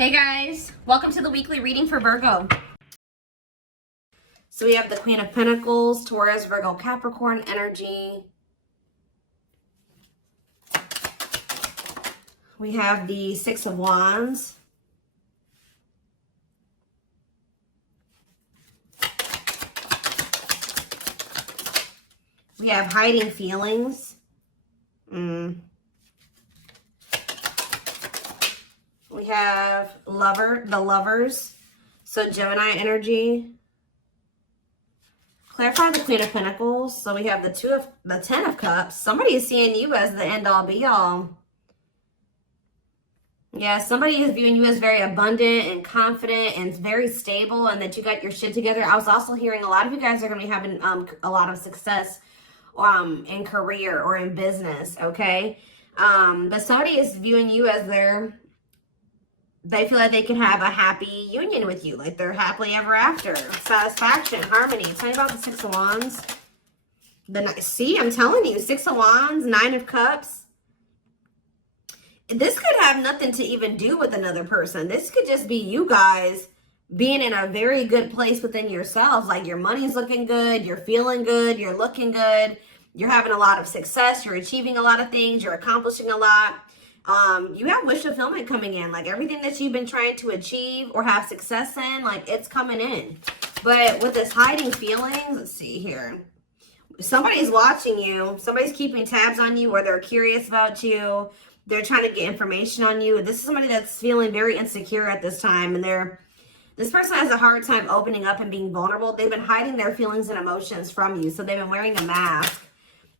Hey guys, welcome to the weekly reading for Virgo. So we have the Queen of Pentacles, Taurus, Virgo, Capricorn energy. We have the Six of Wands. We have hiding feelings. We have the lovers. So Gemini energy. Clarify the Queen of Pentacles. So we have the Ten of Cups. Somebody is seeing you as the end all be all. Yeah, somebody is viewing you as very abundant and confident and very stable, and that you got your shit together. I was also hearing a lot of you guys are going to be having a lot of success in career or in business, okay? But somebody is viewing you as they feel like they can have a happy union with you, like they're happily ever after, satisfaction, harmony. Tell me about the Six of Wands. See, I'm telling you, Six of Wands, Nine of Cups. This could have nothing to even do with another person. This could just be you guys being in a very good place within yourselves. Like your money's looking good, you're feeling good, you're looking good, you're having a lot of success, you're achieving a lot of things, you're accomplishing a lot. You have wish fulfillment coming in. Like everything that you've been trying to achieve or have success in, like it's coming in. But with this hiding feelings, let's see here. Somebody's watching you. Somebody's keeping tabs on you, or they're curious about you. They're trying to get information on you. This is somebody that's feeling very insecure at this time, and this person has a hard time opening up and being vulnerable. They've been hiding their feelings and emotions from you, so they've been wearing a mask.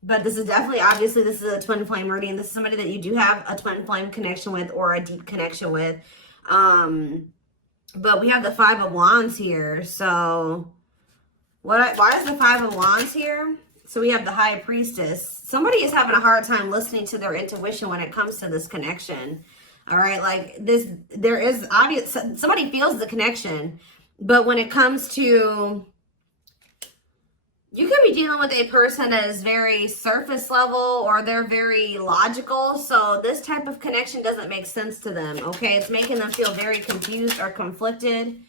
But this is definitely, obviously, this is a twin flame reading. This is somebody that you do have a twin flame connection with or a deep connection with. But we have the Five of Wands here. So why is the Five of Wands here? So we have the High Priestess. Somebody is having a hard time listening to their intuition when it comes to this connection. All right, like there is obvious, somebody feels the connection. But when it comes to, you could be dealing with a person that is very surface level, or they're very logical. So this type of connection doesn't make sense to them, okay? It's making them feel very confused or conflicted.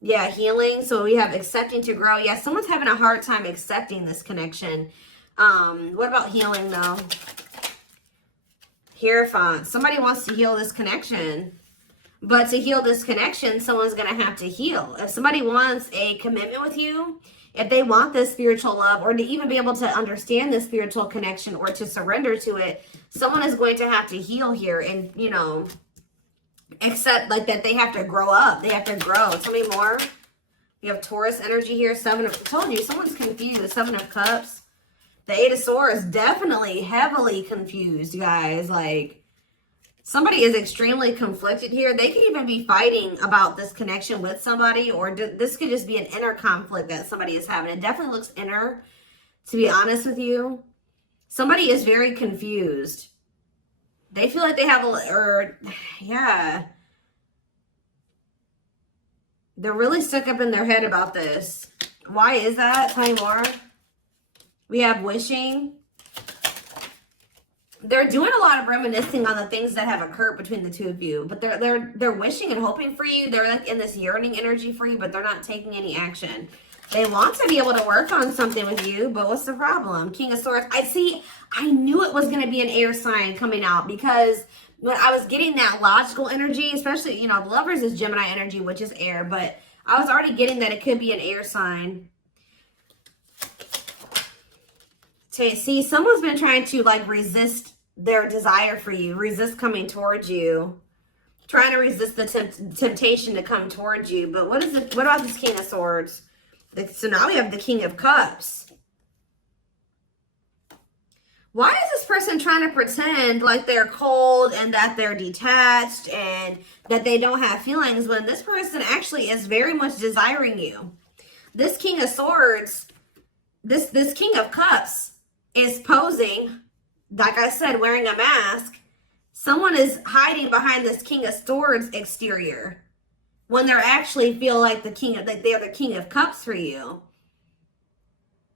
Yeah, healing. So we have accepting to grow. Yeah, someone's having a hard time accepting this connection. What about healing, though? Hierophant. Somebody wants to heal this connection. But to heal this connection, someone's going to have to heal. If somebody wants a commitment with you, if they want this spiritual love, or to even be able to understand this spiritual connection or to surrender to it, someone is going to have to heal here and, you know, accept like that they have to grow up. They have to grow. Tell me more. You have Taurus energy here. I told you, someone's confused. Seven of Cups. The Eight of Swords, definitely heavily confused, you guys. Like, somebody is extremely conflicted here. They could even be fighting about this connection with somebody, or this could just be an inner conflict that somebody is having. It definitely looks inner, to be honest with you. Somebody is very confused. They feel like they have yeah. They're really stuck up in their head about this. Why is that? Tell me more. We have wishing. They're doing a lot of reminiscing on the things that have occurred between the two of you, but they're wishing and hoping for you. They're like in this yearning energy for you, but they're not taking any action. They want to be able to work on something with you, but what's the problem? King of Swords. I knew it was going to be an air sign coming out, because when I was getting that logical energy, especially, you know, the Lovers is Gemini energy, which is air, but I was already getting that it could be an air sign. See, someone's been trying to like resist their desire for you, resist coming towards you, trying to resist the temptation to come towards you. But what about this King of Swords? So now we have the King of Cups. Why is this person trying to pretend like they're cold and that they're detached and that they don't have feelings, when this person actually is very much desiring you? This King of Swords, this King of Cups is posing, like I said, wearing a mask. Someone is hiding behind this King of Swords exterior when they're actually feel like they're the King of Cups for you.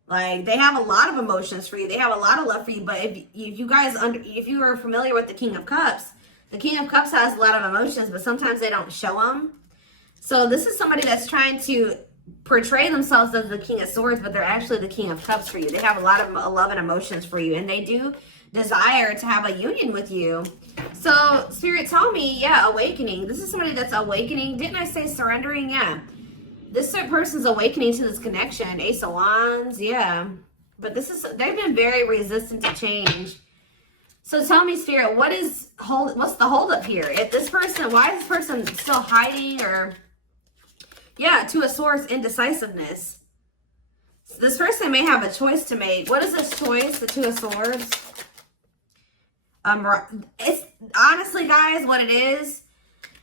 Like, they have a lot of emotions for you. They have a lot of love for you. But if you are familiar with the King of Cups, The King of Cups has a lot of emotions, but sometimes they don't show them. So this is somebody that's trying to portray themselves as the King of Swords, but they're actually the King of Cups for you. They have a lot of love and emotions for you, and they do desire to have a union with you. So Spirit told me, yeah, awakening. This is somebody that's awakening. Didn't I say surrendering? Yeah. This person's awakening to this connection. Ace of Wands, yeah. But they've been very resistant to change. So tell me, Spirit, what's the holdup here? If this person, why is this person still hiding? Or, yeah, Two of Swords, indecisiveness. So this person may have a choice to make. What is this choice? The Two of Swords. It's honestly, guys, what it is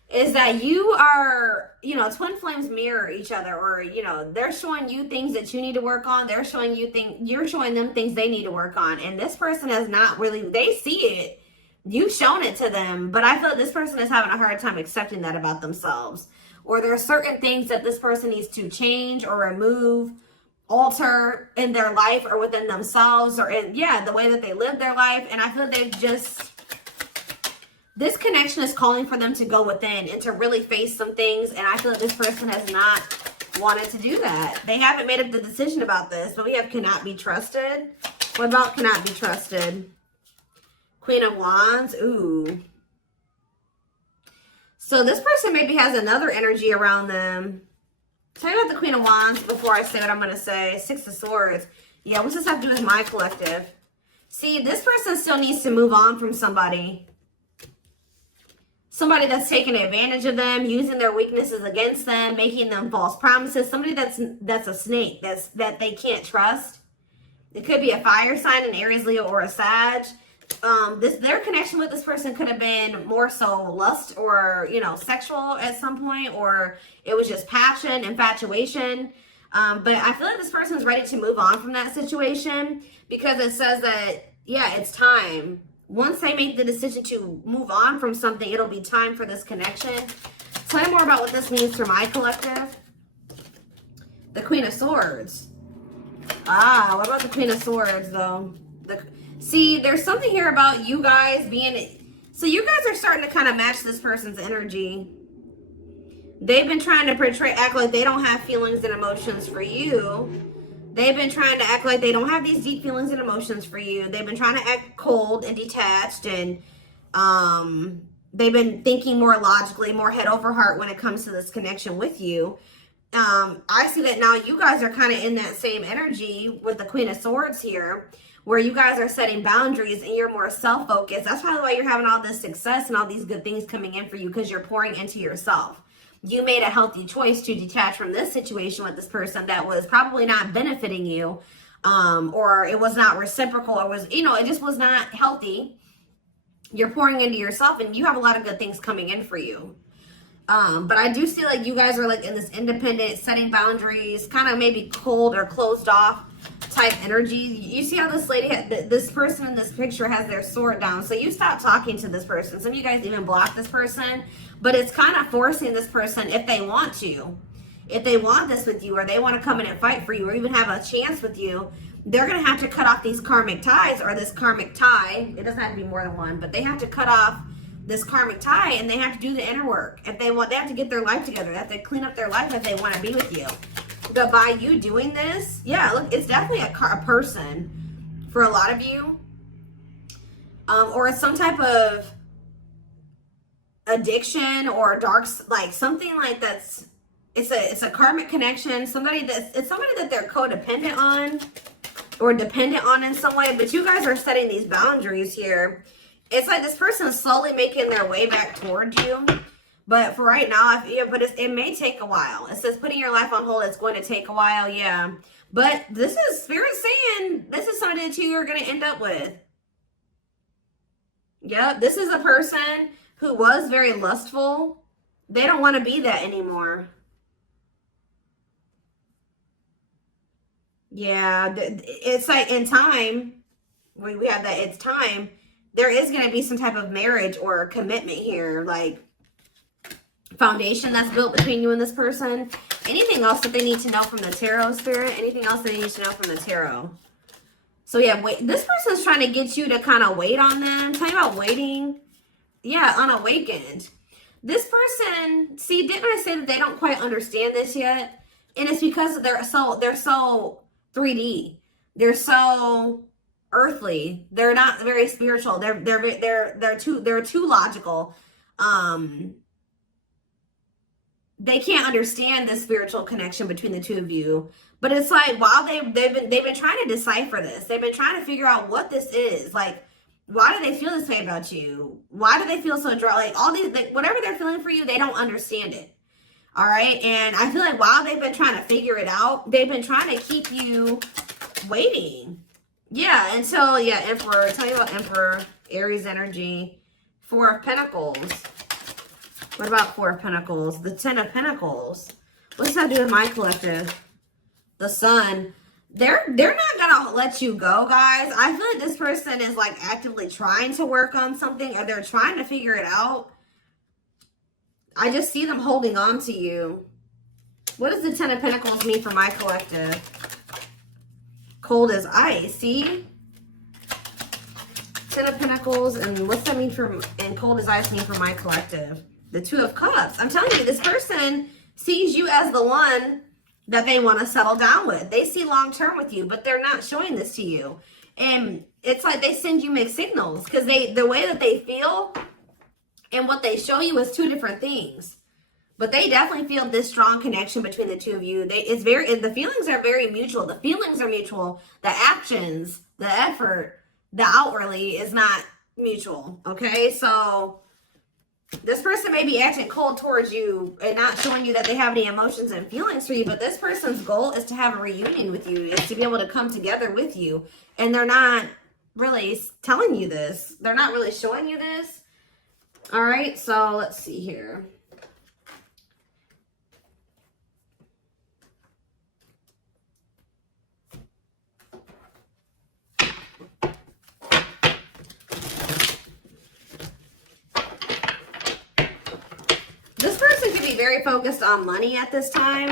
that you are, you know, twin flames mirror each other, or, you know, they're showing you things that you need to work on. They're showing you you're showing them things they need to work on. And this person has not really, they see it. You've shown it to them, but I feel like this person is having a hard time accepting that about themselves. Or there are certain things that this person needs to change or remove, alter in their life or within themselves, or in, yeah, the way that they live their life. And I feel like they've just, this connection is calling for them to go within and to really face some things. And I feel like this person has not wanted to do that. They haven't made up the decision about this, but we have cannot be trusted. What about cannot be trusted? Queen of Wands. Ooh. So this person maybe has another energy around them. Tell me about the Queen of Wands before I say what I'm going to say. Six of Swords. Yeah, what's this have to do with my collective? See, this person still needs to move on from somebody. Somebody that's taking advantage of them, using their weaknesses against them, making them false promises. Somebody that's a snake, that they can't trust. It could be a fire sign, an Aries, Leo, or a Sag. Their connection with this person could have been more so lust or, you know, sexual at some point, or it was just passion, infatuation. But I feel like this person's ready to move on from that situation, because it says that, yeah, it's time. Once they make the decision to move on from something, it'll be time for this connection. Tell me more about what this means for my collective. The Queen of Swords. Ah, what about the Queen of Swords, though? See, there's something here about you guys being... So you guys are starting to kind of match this person's energy. They've been trying to act like they don't have feelings and emotions for you. They've been trying to act like they don't have these deep feelings and emotions for you. They've been trying to act cold and detached, and they've been thinking more logically, more head over heart when it comes to this connection with you. I see that now you guys are kind of in that same energy with the Queen of Swords here, where you guys are setting boundaries and you're more self-focused. That's probably why you're having all this success and all these good things coming in for you, because you're pouring into yourself. You made a healthy choice to detach from this situation with this person that was probably not benefiting you, or it was not reciprocal, or was, you know, it just was not healthy. You're pouring into yourself, and you have a lot of good things coming in for you. But I do see like you guys are like in this independent, setting boundaries, kind of maybe cold or closed off type energy. You see how this lady, this person in this picture has their sword down. So you stop talking to this person. Some of you guys even block this person, but it's kind of forcing this person, if they want to, if they want this with you, or they want to come in and fight for you, or even have a chance with you, they're going to have to cut off these karmic ties, or this karmic tie. It doesn't have to be more than one, but they have to cut off this karmic tie, and they have to do the inner work. If they want, they have to get their life together. They have to clean up their life if they want to be with you. But by you doing this, yeah, look, it's definitely a person for a lot of you, or it's some type of addiction or dark, like something like that's, it's a karmic connection. It's somebody that they're codependent on or dependent on in some way. But you guys are setting these boundaries here. It's like this person is slowly making their way back towards you. But for right now, it may take a while. It says putting your life on hold, it's going to take a while, yeah. But this is Spirit saying this is somebody that you are going to end up with. Yep, this is a person who was very lustful. They don't want to be that anymore. Yeah, it's like in time, we have that it's time. There is going to be some type of marriage or commitment here, like foundation that's built between you and this person. Anything else that they need to know from the tarot, Spirit? Anything else they need to know from the tarot? So yeah, wait. This person's trying to get you to kind of wait on them. Tell me about waiting. Yeah, unawakened. This person, see, didn't I say that they don't quite understand this yet? And it's because they're so 3D. They're so earthly. They're not very spiritual. They're too logical. Um they can't understand the spiritual connection between the two of you. But it's like while they've been trying to decipher this. They've been trying to figure out what this is. Like, why do they feel this way about you? Why do they feel so dry? Like all these, like, whatever they're feeling for you, they don't understand it. All right. And I feel like while they've been trying to figure it out, they've been trying to keep you waiting. Yeah. Until, yeah, Emperor. Tell you about Emperor, Aries energy, Four of Pentacles. What about Four of Pentacles? The Ten of Pentacles. What's that do with my collective? The Sun. They're not gonna let you go, guys. I feel like this person is like actively trying to work on something, or they're trying to figure it out. I just see them holding on to you. What does the Ten of Pentacles mean for my collective? Cold as ice. See? Ten of Pentacles, and what's that mean for, and cold as ice mean for my collective? The Two of Cups. I'm telling you, this person sees you as the one that they want to settle down with. They see long term with you, but they're not showing this to you. And it's like they send you mixed signals because the way that they feel and what they show you is two different things. But they definitely feel this strong connection between the two of you. The feelings are very mutual. The feelings are mutual. The actions, the effort, the outwardly is not mutual. Okay, so this person may be acting cold towards you and not showing you that they have any emotions and feelings for you, but this person's goal is to have a reunion with you, is to be able to come together with you. And they're not really telling you this. They're not really showing you this. All right, so let's see here. This person could be very focused on money at this time.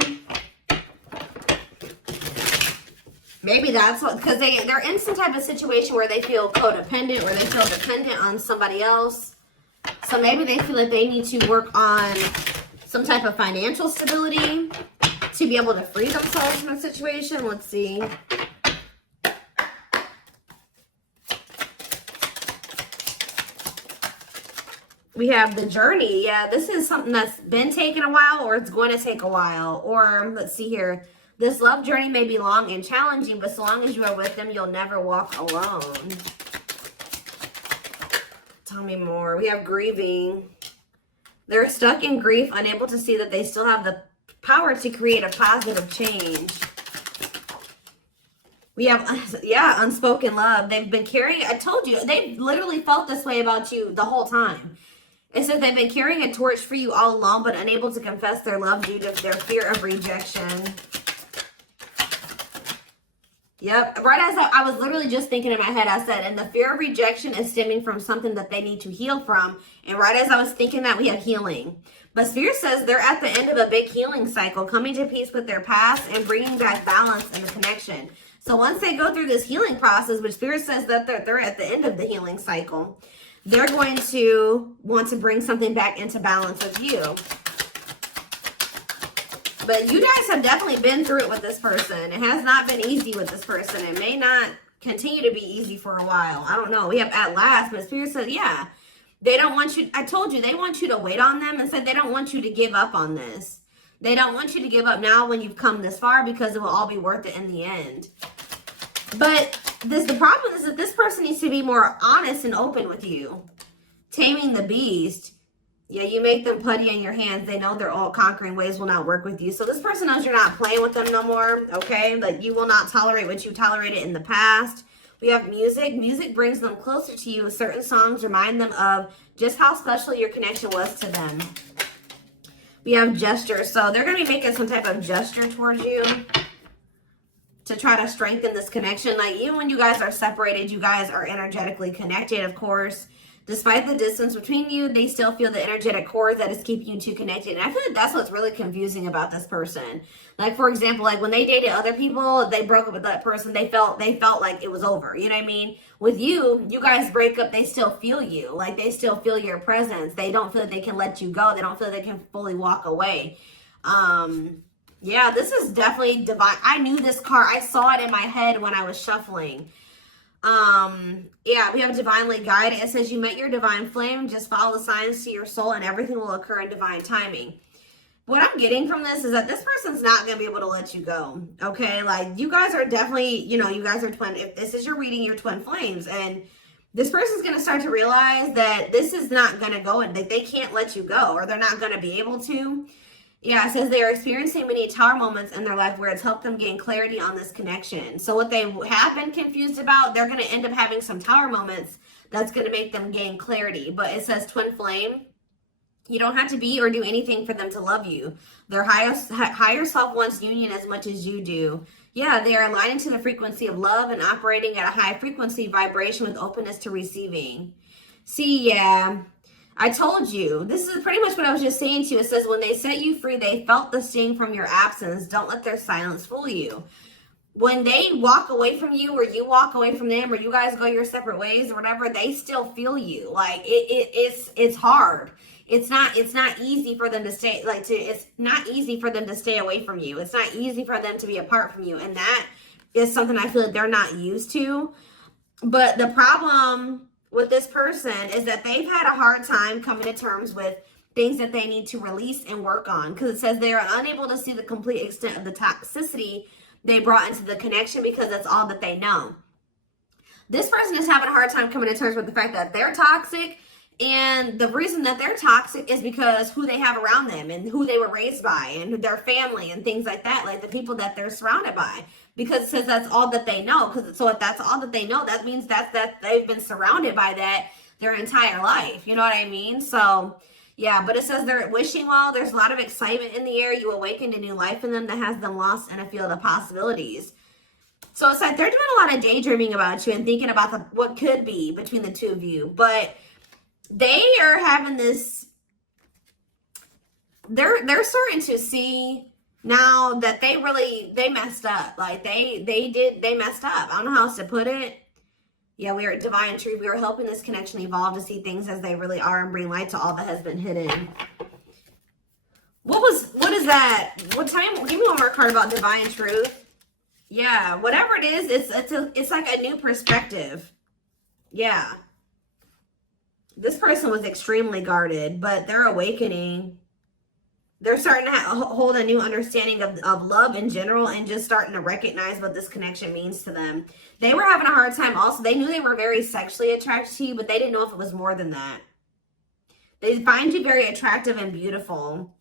Maybe that's what, because they're in some type of situation where they feel codependent, or they feel dependent on somebody else. So maybe they feel like they need to work on some type of financial stability to be able to free themselves from a situation. Let's see. We have the journey. Yeah, this is something that's been taking a while, or it's going to take a while. Or let's see here. This love journey may be long and challenging, but so long as you are with them, you'll never walk alone. Tell me more. We have grieving. They're stuck in grief, unable to see that they still have the power to create a positive change. We have, yeah, unspoken love. They've been carrying, I told you, they've literally felt this way about you the whole time. It says they've been carrying a torch for you all along, but unable to confess their love due to their fear of rejection. Yep. Right as I was literally just thinking in my head, I said, and the fear of rejection is stemming from something that they need to heal from. And right as I was thinking that, we have healing. But Spirit says they're at the end of a big healing cycle, coming to peace with their past and bringing back balance and the connection. So once they go through this healing process, which Spirit says that they're at the end of the healing cycle, they're going to want to bring something back into balance with you. But you guys have definitely been through it with this person. It has not been easy with this person. It may not continue to be easy for a while. I don't know. We have at last, but Spirit said, yeah, they don't want you. I told you, they want you to wait on them, and said they don't want you to give up on this. They don't want you to give up now when you've come this far, because it will all be worth it in the end. But the problem is that this person needs to be more honest and open with you. Taming the beast. Yeah, you make them putty in your hands. They know their all-conquering ways will not work with you. So this person knows you're not playing with them no more, okay? Like, you will not tolerate what you tolerated in the past. We have music. Music brings them closer to you. Certain songs remind them of just how special your connection was to them. We have gestures. So they're going to be making some type of gesture towards you to try to strengthen this connection. Like, even when you guys are separated, you guys are energetically connected, of course. Despite the distance between you, they still feel the energetic cord that is keeping you two connected. And I feel like that's what's really confusing about this person. Like, for example, like when they dated other people, they broke up with that person, they felt like it was over. You know what I mean? With you, you guys break up, they still feel you. Like, they still feel your presence. They don't feel that they can let you go. They don't feel they can fully walk away. Yeah, this is definitely divine. I knew this card. I saw it in my head when I was shuffling. Yeah, we have divinely guided. It says you met your divine flame. Just follow the signs to your soul and everything will occur in divine timing. What I'm getting from this is that this person's not going to be able to let you go. Okay. Like, you guys are definitely, you know, you guys are twin. If this is your reading, you're twin flames, and this person's going to start to realize that this is not going to go, and that they can't let you go, or they're not going to be able to. Yeah, it says they are experiencing many tower moments in their life where it's helped them gain clarity on this connection. So what they have been confused about, they're going to end up having some tower moments that's going to make them gain clarity. But it says twin flame. You don't have to be or do anything for them to love you. Their higher self wants union as much as you do. Yeah, they are aligning to the frequency of love and operating at a high frequency vibration with openness to receiving. See, yeah. I told you, this is pretty much what I was just saying to you. It says, when they set you free, they felt the sting from your absence. Don't let their silence fool you. When they walk away from you, or you walk away from them, or you guys go your separate ways or whatever, they still feel you. Like, it's hard. It's not easy for them to stay, it's not easy for them to stay away from you. It's not easy for them to be apart from you. And that is something I feel like they're not used to. But the problem with this person is that they've had a hard time coming to terms with things that they need to release and work on, because it says they are unable to see the complete extent of the toxicity they brought into the connection because that's all that they know. This person is having a hard time coming to terms with the fact that they're toxic, and the reason that they're toxic is because who they have around them and who they were raised by and their family and things like that, like the people that they're surrounded by. Because it says that's all that they know. So if that's all that they know, that means that they've been surrounded by that their entire life. You know what I mean? So, yeah, but it says they're wishing well. There's a lot of excitement in the air. You awakened a new life in them that has them lost in a field of possibilities. So it's like they're doing a lot of daydreaming about you and thinking about what could be between the two of you. But they are having this, they're starting to see now that they messed up. Like they messed up. I don't know how else to put it. Yeah, we are at divine truth. We are helping this connection evolve to see things as they really are and bring light to all that has been hidden. What is that? What time? Give me one more card about divine truth. Yeah, whatever it is, it's like a new perspective. Yeah. This person was extremely guarded, but they're awakening. They're starting to hold a new understanding of love in general, and just starting to recognize what this connection means to them. They were having a hard time also. They knew they were very sexually attracted to you, but they didn't know if it was more than that. They find you very attractive and beautiful.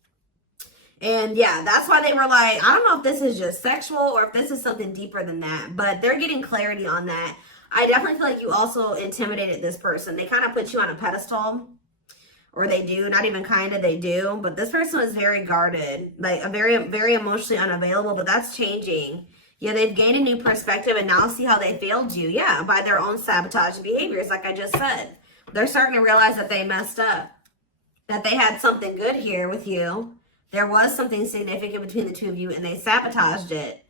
And yeah, that's why they were like, I don't know if this is just sexual or if this is something deeper than that. But they're getting clarity on that. I definitely feel like you also intimidated this person. They kind of put you on a pedestal. Or they do, not even kind of, they do. But this person was very guarded, like a very emotionally unavailable, but that's changing. Yeah, they've gained a new perspective, and now see how they failed you. Yeah, by their own sabotage behaviors, like I just said. They're starting to realize that they messed up, that they had something good here with you. There was something significant between the two of you, and they sabotaged it.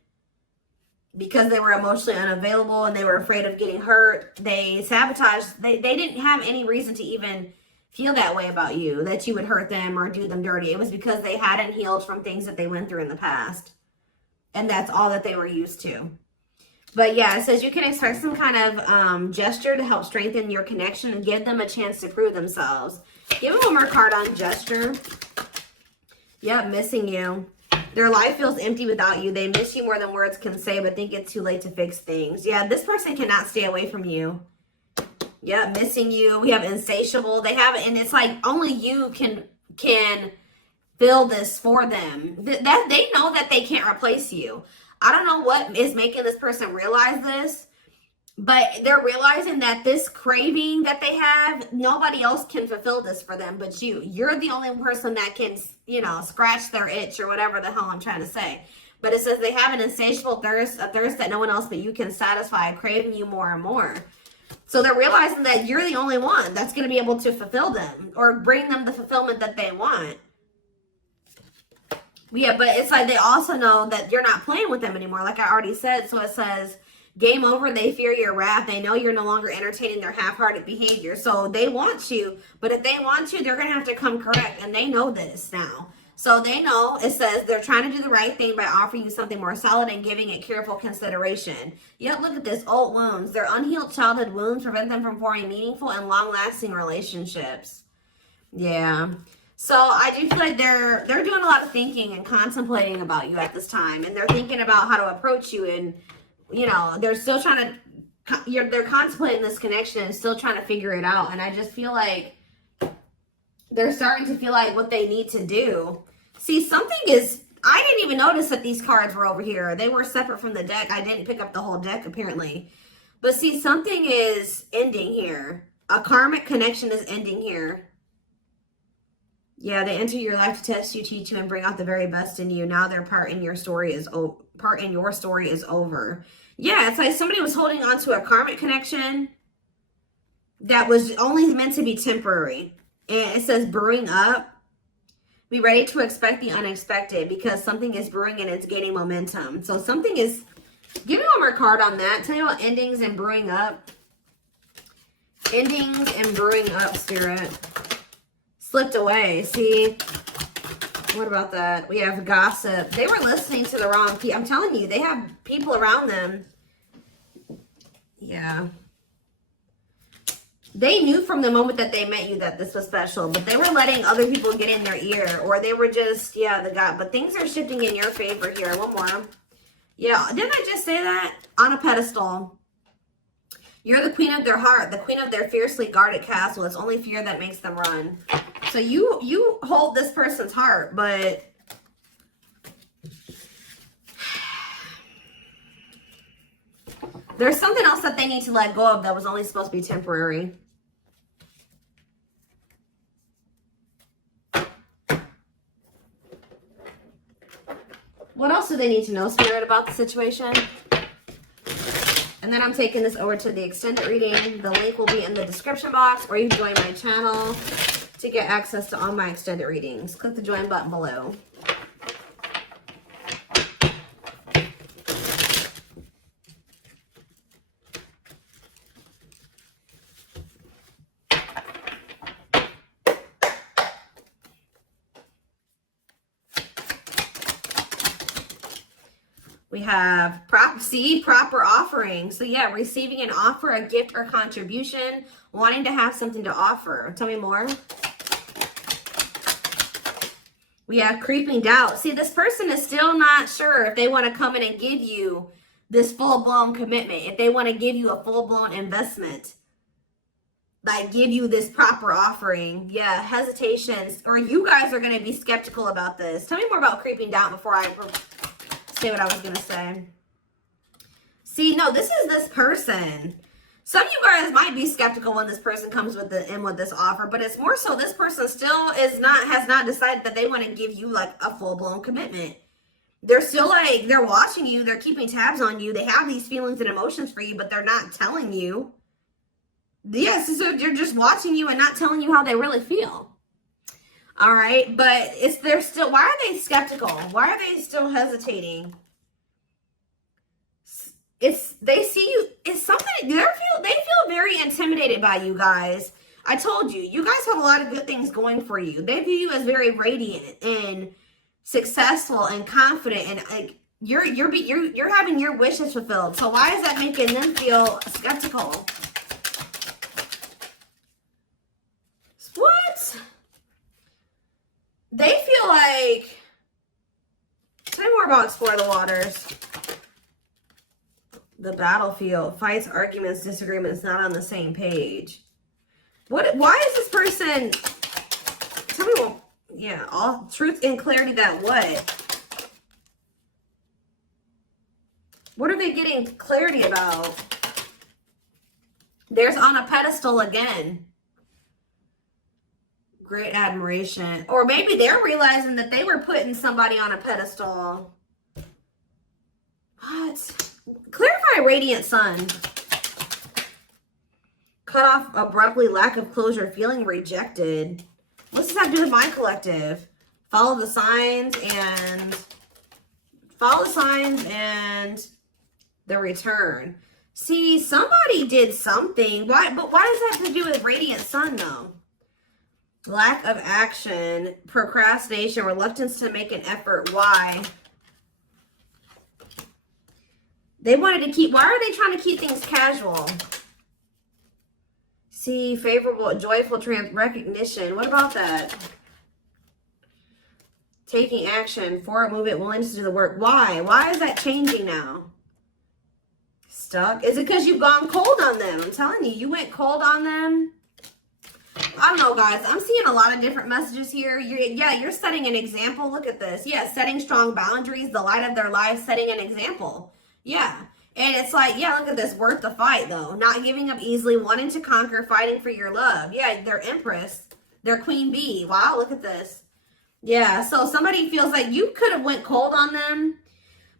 Because they were emotionally unavailable and they were afraid of getting hurt, they sabotaged. They didn't have any reason to even feel that way about you, that you would hurt them or do them dirty. It was because they hadn't healed from things that they went through in the past. And that's all that they were used to. But yeah, it says you can expect some kind of gesture to help strengthen your connection and give them a chance to prove themselves. Give me one more card on gesture. Yep, missing you. Their life feels empty without you. They miss you more than words can say, but think it's too late to fix things. Yeah, this person cannot stay away from you. Yeah, missing you. We have insatiable. They have it, and it's like only you can fill this for them. That they know that they can't replace you. I don't know what is making this person realize this, but they're realizing that this craving that they have, nobody else can fulfill this for them but you. You're the only person that can, you know, scratch their itch or whatever the hell I'm trying to say. But it says they have an insatiable thirst, a thirst that no one else but you can satisfy, craving you more and more. So they're realizing that you're the only one that's going to be able to fulfill them or bring them the fulfillment that they want. Yeah, but it's like they also know that you're not playing with them anymore, like I already said. So it says, game over, they fear your wrath. They know you're no longer entertaining their half-hearted behavior. So they want you, but if they want you, they're going to have to come correct. And they know this now. So they know, it says, they're trying to do the right thing by offering you something more solid and giving it careful consideration. Yet look at this, old wounds. Their unhealed childhood wounds prevent them from forming meaningful and long-lasting relationships. Yeah. So I do feel like they're doing a lot of thinking and contemplating about you at this time. And they're thinking about how to approach you. And, you know, they're still trying to, they're contemplating this connection and still trying to figure it out. And I just feel like they're starting to feel like what they need to do. See, something is, I didn't even notice that these cards were over here. They were separate from the deck. I didn't pick up the whole deck, apparently. But see, something is ending here. A karmic connection is ending here. Yeah, they enter your life to test you, teach you, and bring out the very best in you. Now their part in your story is over. Yeah, it's like somebody was holding on to a karmic connection that was only meant to be temporary. And it says brewing up. Be ready to expect the unexpected because something is brewing and it's gaining momentum. So something is, give me one more card on that. Tell me about endings and brewing up. Endings and brewing up, Spirit. Slipped away. See, what about that? We have gossip. They were listening to the wrong people. I'm telling you, they have people around them. Yeah. They knew from the moment that they met you that this was special, but they were letting other people get in their ear, or they were just, yeah, the God. But things are shifting in your favor here. One more. Yeah, didn't I just say that? On a pedestal. You're the queen of their heart, the queen of their fiercely guarded castle. It's only fear that makes them run. So you hold this person's heart, but there's something else that they need to let go of that was only supposed to be temporary. What else do they need to know, Spirit, about the situation? And then I'm taking this over to the extended reading. The link will be in the description box, or you can join my channel to get access to all my extended readings. Click the join button below. We have proper offering. So yeah, receiving an offer, a gift, or contribution, wanting to have something to offer. Tell me more. We have creeping doubt. See, this person is still not sure if they want to come in and give you this full-blown commitment, if they want to give you a full-blown investment, like give you this proper offering. Yeah, hesitations, or you guys are going to be skeptical about this. Tell me more about creeping doubt before I say what I was going to say. See, no, this is this person. Some of you guys might be skeptical when this person comes with this offer, but it's more so this person still has not decided that they want to give you like a full-blown commitment. They're still like, they're watching you, they're keeping tabs on you, they have these feelings and emotions for you, but they're not telling you. Yes, so they're just watching you and not telling you how they really feel. All right, but they're still, why are they skeptical? Why are they still hesitating? They see you, it's something, they feel very intimidated by you guys. I told you, you guys have a lot of good things going for you. They view you as very radiant and successful and confident, and like you're having your wishes fulfilled. So why is that making them feel skeptical? What? They feel like, tell me more about Explore the Waters. The battlefield, fights, arguments, disagreements, not on the same page. Why is this person, tell me what, yeah, all truth and clarity that what? What are they getting clarity about? There's on a pedestal again. Great admiration. Or maybe they're realizing that they were putting somebody on a pedestal. What? Clarify radiant sun. Cut off abruptly, lack of closure, feeling rejected. What's this have to do with my collective? Follow the signs and the return. See, somebody did something. Why? But why does that have to do with radiant sun though? Lack of action, procrastination, reluctance to make an effort. Why? They wanted to keep, why are they trying to keep things casual? See, favorable, joyful recognition. What about that? Taking action, forward movement, willingness to do the work. Why? Why is that changing now? Stuck? Is it because you've gone cold on them? I'm telling you, you went cold on them. I don't know, guys. I'm seeing a lot of different messages here. You're setting an example. Look at this. Yeah, setting strong boundaries, the light of their life, setting an example. Yeah. And it's like, yeah, look at this. Worth the fight, though. Not giving up easily, wanting to conquer, fighting for your love. Yeah, they're Empress. They're Queen Bee. Wow, look at this. Yeah, so somebody feels like you could have went cold on them,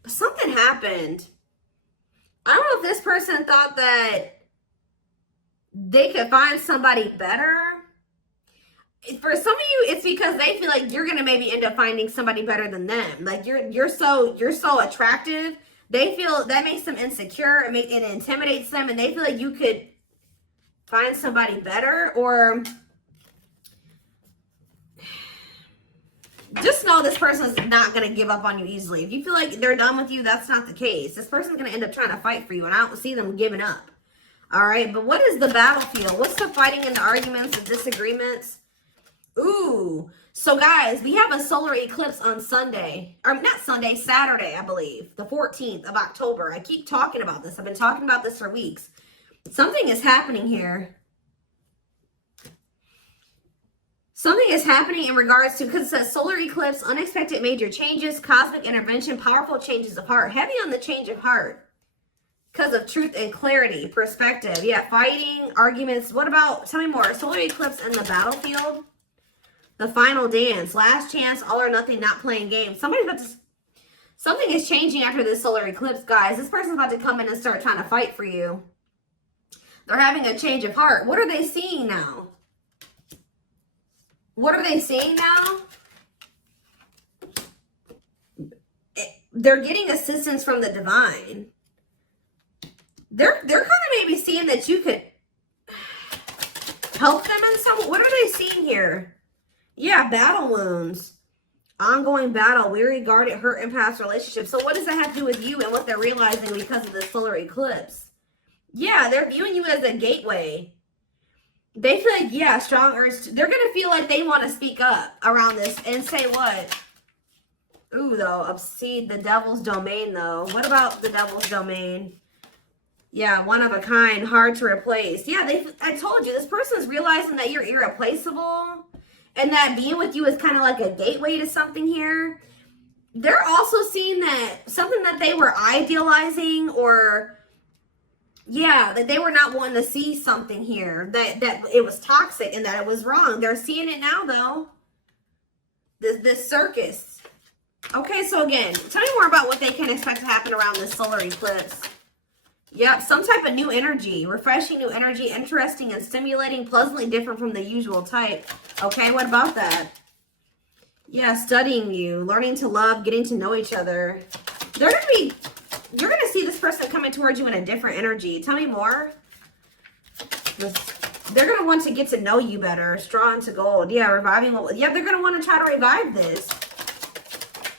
but something happened. I don't know if this person thought that they could find somebody better. For some of you, it's because they feel like you're gonna maybe end up finding somebody better than them. Like you're so attractive. They feel that makes them insecure. It intimidates them, and they feel like you could find somebody better. Or just know this person's not gonna give up on you easily. If you feel like they're done with you, that's not the case. This person's gonna end up trying to fight for you, and I don't see them giving up. All right, but what is the battlefield? What's the fighting and the arguments and disagreements? Ooh, so guys, we have a solar eclipse on Sunday, or not Sunday, Saturday, I believe, the 14th of October. I keep talking about this. I've been talking about this for weeks. Something is happening here. Something is happening in regards to, because it says solar eclipse, unexpected major changes, cosmic intervention, powerful changes of heart. Heavy on the change of heart. Because of truth and clarity, perspective. Yeah, fighting, arguments. What about, tell me more. Solar eclipse and the battlefield. The final dance. Last chance, all or nothing, not playing games. Somebody's about to, something is changing after this solar eclipse, guys. This person's about to come in and start trying to fight for you. They're having a change of heart. What are they seeing now? What are they seeing now? They're getting assistance from the divine. They're kind of maybe seeing that you could help them in some. What are they seeing here? Yeah, battle wounds. Ongoing battle, weary, guarded, hurt, and past relationships. So what does that have to do with you and what they're realizing because of the solar eclipse? Yeah, they're viewing you as a gateway. They feel like, yeah, strong urge. They're going to feel like they want to speak up around this and say what? Ooh, though, obsede the devil's domain, though. What about the devil's domain? Yeah, one of a kind, hard to replace. Yeah, I told you, this person's realizing that you're irreplaceable and that being with you is kind of like a gateway to something here. They're also seeing that something that they were idealizing, or yeah, that they were not wanting to see something here, that it was toxic and that it was wrong. They're seeing it now, though. This circus. Okay, so again, tell me more about what they can expect to happen around this solar eclipse. Yep, some type of new energy, refreshing new energy, interesting and stimulating, pleasantly different from the usual type. Okay, what about that? Yeah, studying you, learning to love, getting to know each other. You're going to see this person coming towards you in a different energy. Tell me more. They're going to want to get to know you better. Straw into gold. Yeah, reviving. Yeah, they're going to want to try to revive this.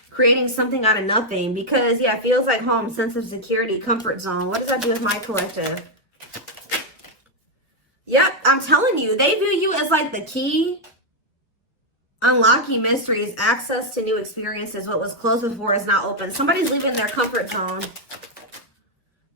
Creating something out of nothing, because yeah, it feels like home, sense of security, comfort zone. What does that do with my collective? Yep, I'm telling you, they view you as like the key. Unlocking mysteries, access to new experiences. What was closed before is now open. Somebody's leaving their comfort zone.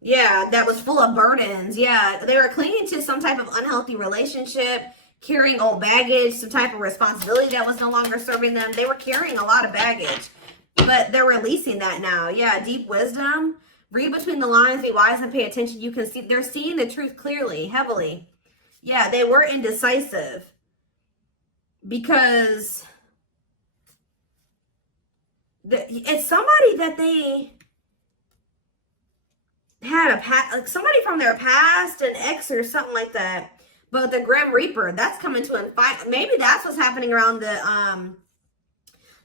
Yeah, that was full of burdens. Yeah, they were clinging to some type of unhealthy relationship, carrying old baggage, some type of responsibility that was no longer serving them. They were carrying a lot of baggage. But they're releasing that now. Yeah, deep wisdom. Read between the lines, be wise and pay attention. You can see, they're seeing the truth clearly, heavily. Yeah, they were indecisive. Because it's somebody that they had like somebody from their past, an ex or something like that. But the Grim Reaper, that's coming to a maybe that's what's happening around the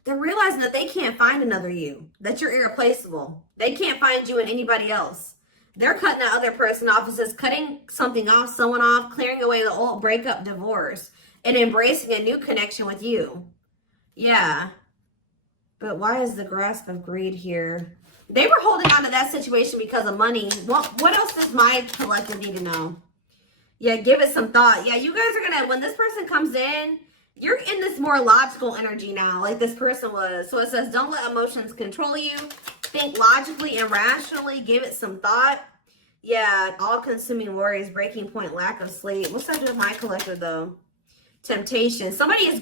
they're realizing that they can't find another you, that you're irreplaceable. They can't find you in anybody else. They're cutting that other person off. It says cutting something off, someone off, clearing away the old breakup, divorce, and embracing a new connection with you. Yeah. But why is the grasp of greed here? They were holding on to that situation because of money. What else does my collective need to know? Yeah, give it some thought. Yeah, you guys are going to, when this person comes in, you're in this more logical energy now, like this person was. So it says, don't let emotions control you. Think logically and rationally. Give it some thought. Yeah, all-consuming worries, breaking point, lack of sleep. What's that do with my collective, though? Temptation. Somebody is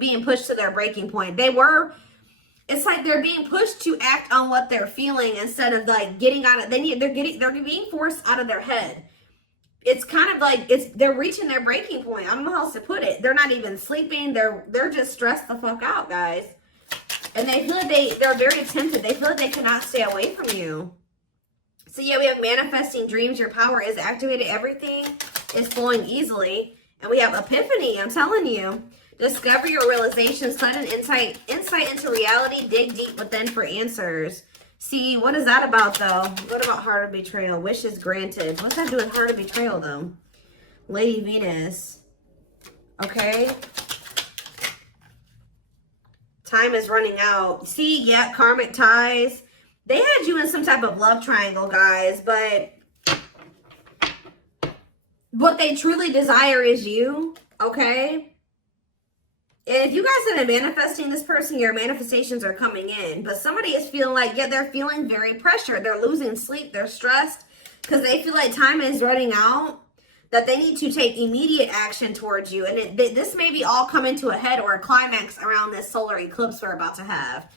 being pushed to their breaking point. It's like they're being pushed to act on what they're feeling instead of like getting out of. They're being forced out of their head. It's kind of like they're reaching their breaking point. I don't know how else to put it. They're not even sleeping. They're just stressed the fuck out, guys. And they feel like they're very tempted. They feel like they cannot stay away from you. So yeah, we have manifesting dreams. Your power is activated. Everything is flowing easily. And we have epiphany. I'm telling you. Discover your realizations. Sudden insight into reality. Dig deep within for answers. See, what is that about, though? What about heart of betrayal? Wishes granted. What's that do with heart of betrayal, though? Lady Venus. Okay. Time is running out. See, yeah, karmic ties. They had you in some type of love triangle, guys, but what they truly desire is you, okay? And if you guys have been manifesting this person, your manifestations are coming in. But somebody is feeling like, yeah, they're feeling very pressured. They're losing sleep. They're stressed because they feel like time is running out, that they need to take immediate action towards you. And this may be all coming to a head or a climax around this solar eclipse we're about to have.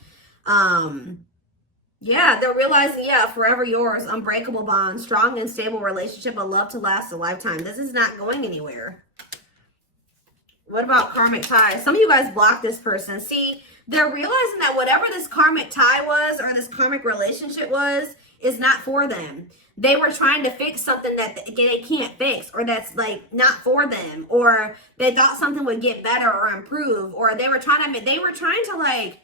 Yeah, they're realizing, yeah, forever yours, unbreakable bond, strong and stable relationship, a love to last a lifetime. This is not going anywhere. What about karmic ties? Some of you guys blocked this person. See, they're realizing that whatever this karmic tie was or this karmic relationship was is not for them. They were trying to fix something that they can't fix, or that's like not for them, or they thought something would get better or improve, or they were trying to like,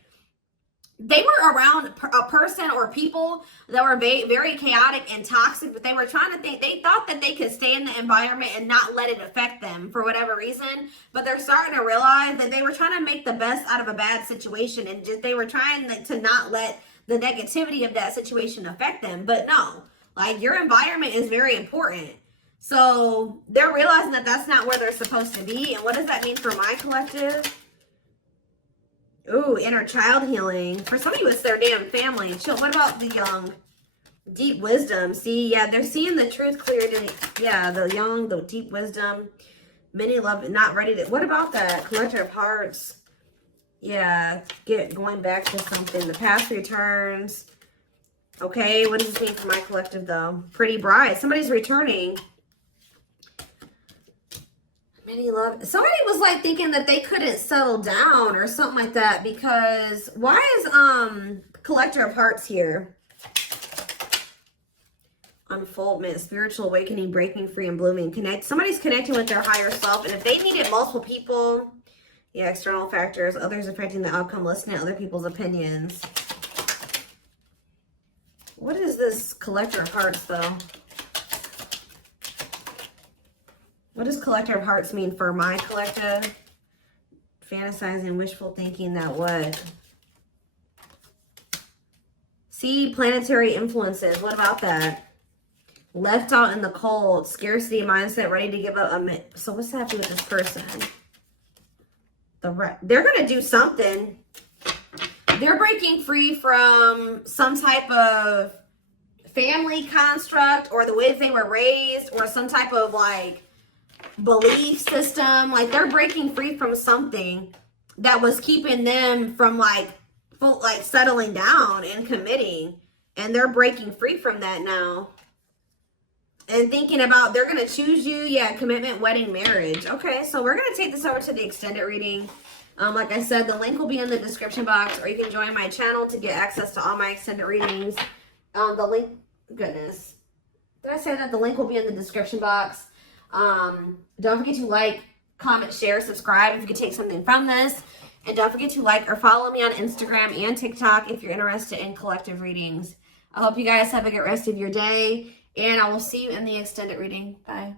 they were around a person or people that were very chaotic and toxic, but they were trying to they thought that they could stay in the environment and not let it affect them for whatever reason. But they're starting to realize that they were trying to make the best out of a bad situation, and they were trying to not let the negativity of that situation affect them. But no, like, your environment is very important. So they're realizing that that's not where they're supposed to be. And what does that mean for my collective? Ooh, inner child healing. For some of you, it's their damn family. Chill. What about the young? Deep wisdom. See, yeah, they're seeing the truth cleared. Yeah, the young, the deep wisdom. Many love, not ready to. What about that? Collector of hearts. Yeah, going back to something. The past returns. Okay, what does this mean for my collective, though? Pretty bride. Somebody's returning. Many love. Somebody was like thinking that they couldn't settle down or something like that, because why is collector of hearts here? Unfoldment, spiritual awakening, breaking free and blooming. Somebody's connecting with their higher self, and if they needed multiple people, yeah, external factors, others affecting the outcome, listening to other people's opinions. What is this collector of hearts, though? What does collector of hearts mean for my collective? Fantasizing, wishful thinking, that what? See, planetary influences. What about that? Left out in the cold, scarcity mindset, ready to give up. So what's happening with this person? They're going to do something. They're breaking free from some type of family construct, or the way that they were raised, or some type of like belief system. Like, they're breaking free from something that was keeping them from like settling down and committing, and they're breaking free from that now and thinking about they're going to choose you. Yeah, commitment, wedding, marriage. Okay, so we're going to take this over to the extended reading. Like I said, the link will be in the description box, or you can join my channel to get access to all my extended readings. The link, goodness, did I say that? The link will be in the description box. Don't forget to like, comment, share, subscribe if you could take something from this. And don't forget to like or follow me on Instagram and TikTok if you're interested in collective readings. I hope you guys have a good rest of your day, and I will see you in the extended reading. Bye.